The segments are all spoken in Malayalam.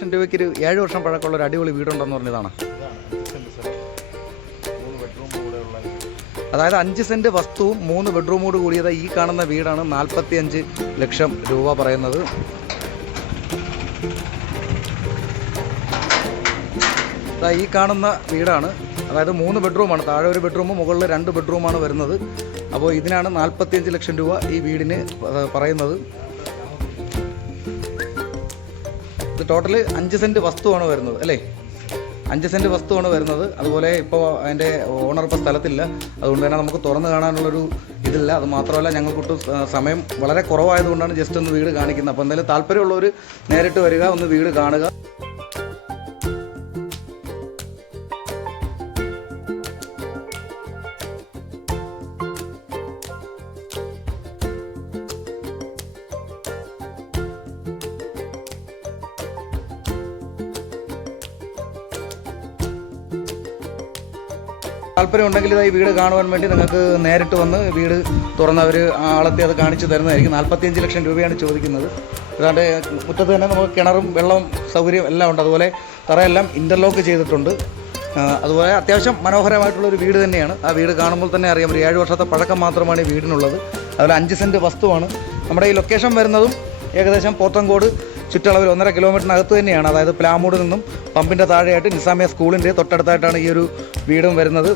ലക്ഷം രൂപയ്ക്ക് ഒരു ഏഴ് വർഷം പഴക്കമുള്ള ഒരു അടിപൊളി വീടുണ്ടെന്ന് പറഞ്ഞതാണ്. അതായത് അഞ്ച് സെന്റ് വസ്തുവും മൂന്ന് ബെഡ്റൂമോട് കൂടിയത് ഈ കാണുന്ന വീടാണ് നാൽപ്പത്തി അഞ്ച് ലക്ഷം രൂപ പറയുന്നത്. ദാ ഈ കാണുന്ന വീടാണ്. അതായത് മൂന്ന് ബെഡ്റൂമാണ്. താഴെ ഒരു ബെഡ്റൂമും മുകളിൽ രണ്ട് ബെഡ്റൂമാണ് വരുന്നത്. അപ്പോൾ ഇതിനാണ് നാൽപ്പത്തിയഞ്ച് ലക്ഷം രൂപ ഈ വീടിന് പറയുന്നത്. ടോട്ടൽ അഞ്ച് സെന്റ് വസ്തുവാണ് വരുന്നത് അല്ലേ? അഞ്ച് സെന്റ് വസ്തുവാണ് വരുന്നത്. അതുപോലെ ഇപ്പോൾ അതിന്റെ ഓണർ ഇപ്പോൾ സ്ഥലത്തില്ല. അതുകൊണ്ട് തന്നെ നമുക്ക് തുറന്ന് കാണാനുള്ളൊരു ഇതില്ല. അത് മാത്രമല്ല ഞങ്ങൾക്കൊട്ട് സമയം വളരെ കുറവായതുകൊണ്ടാണ് ജസ്റ്റ് ഒന്ന് വീട് കാണിക്കുന്നത്. അപ്പോൾ എന്തായാലും താല്പര്യമുള്ളവർ നേരിട്ട് വരിക ഒന്ന് വീട് കാണുക. താല്പര്യം ഉണ്ടെങ്കിൽ ഇതായി വീട് കാണുവാൻ വേണ്ടി നിങ്ങൾക്ക് നേരിട്ട് വന്ന് വീട് തുറന്നവർ ആളത്തെ അത് കാണിച്ചു തരുന്നതായിരിക്കും. നാൽപ്പത്തിയഞ്ച് ലക്ഷം രൂപയാണ് ചോദിക്കുന്നത്. അതാണ്ട് മുറ്റത്ത് തന്നെ നമുക്ക് കിണറും വെള്ളം സൗകര്യം എല്ലാം ഉണ്ട്. അതുപോലെ തറയെല്ലാം ഇന്റർലോക്ക് ചെയ്തിട്ടുണ്ട്. അതുപോലെ അത്യാവശ്യം മനോഹരമായിട്ടുള്ള ഒരു വീട് തന്നെയാണ്. ആ വീട് കാണുമ്പോൾ തന്നെ അറിയാം. ഒരു ഏഴ് വർഷത്തെ പഴക്കം മാത്രമാണ് ഈ വീടിനുള്ളത്. അതുപോലെ അഞ്ച് സെന്റ് വസ്തുവാണ്. നമ്മുടെ ഈ ലൊക്കേഷൻ വരുന്നതും ഏകദേശം പോത്തങ്കോട് ചുറ്റളവിൽ ഒന്നര കിലോമീറ്ററിനകത്ത് തന്നെയാണ്. അതായത് പ്ലാമൂട് നിന്നും പമ്പിന്റെ താഴെയായിട്ട് നിസാമിയ സ്കൂളിന്റെ തൊട്ടടുത്തായിട്ടാണ് ഈ ഒരു വീടും വരുന്നത്.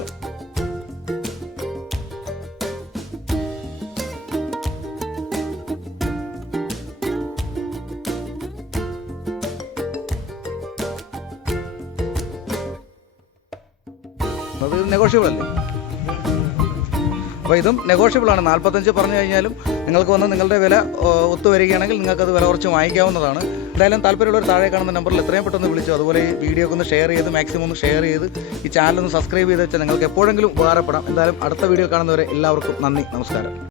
നെഗോഷ്യബിൾ അല്ലേ? അപ്പോൾ ഇതും നെഗോഷ്യബിൾ ആണ്. നാൽപ്പത്തഞ്ച് പറഞ്ഞു കഴിഞ്ഞാലും നിങ്ങൾക്ക് വന്ന് നിങ്ങളുടെ വില ഒത്തുവരികയാണെങ്കിൽ നിങ്ങൾക്കത് വില കുറച്ച് വാങ്ങിക്കാവുന്നതാണ്. എന്തായാലും താല്പര്യമുള്ളവർ താഴെ കാണുന്ന നമ്പറിൽ എത്രയും പെട്ടെന്ന് വിളിച്ചു അതുപോലെ ഈ വീഡിയോ ഒന്ന് ഷെയർ ചെയ്ത് മാക്സിമം ഒന്ന് ഷെയർ ചെയ്ത് ഈ ചാനൽ ഒന്ന് സബ്സ്ക്രൈബ് ചെയ്ത് വെച്ചാൽ നിങ്ങൾക്ക് എപ്പോഴെങ്കിലും ഉപകാരപ്പെടാം. എന്തായാലും അടുത്ത വീഡിയോ കാണുന്നവരെ എല്ലാവർക്കും നന്ദി നമസ്കാരം.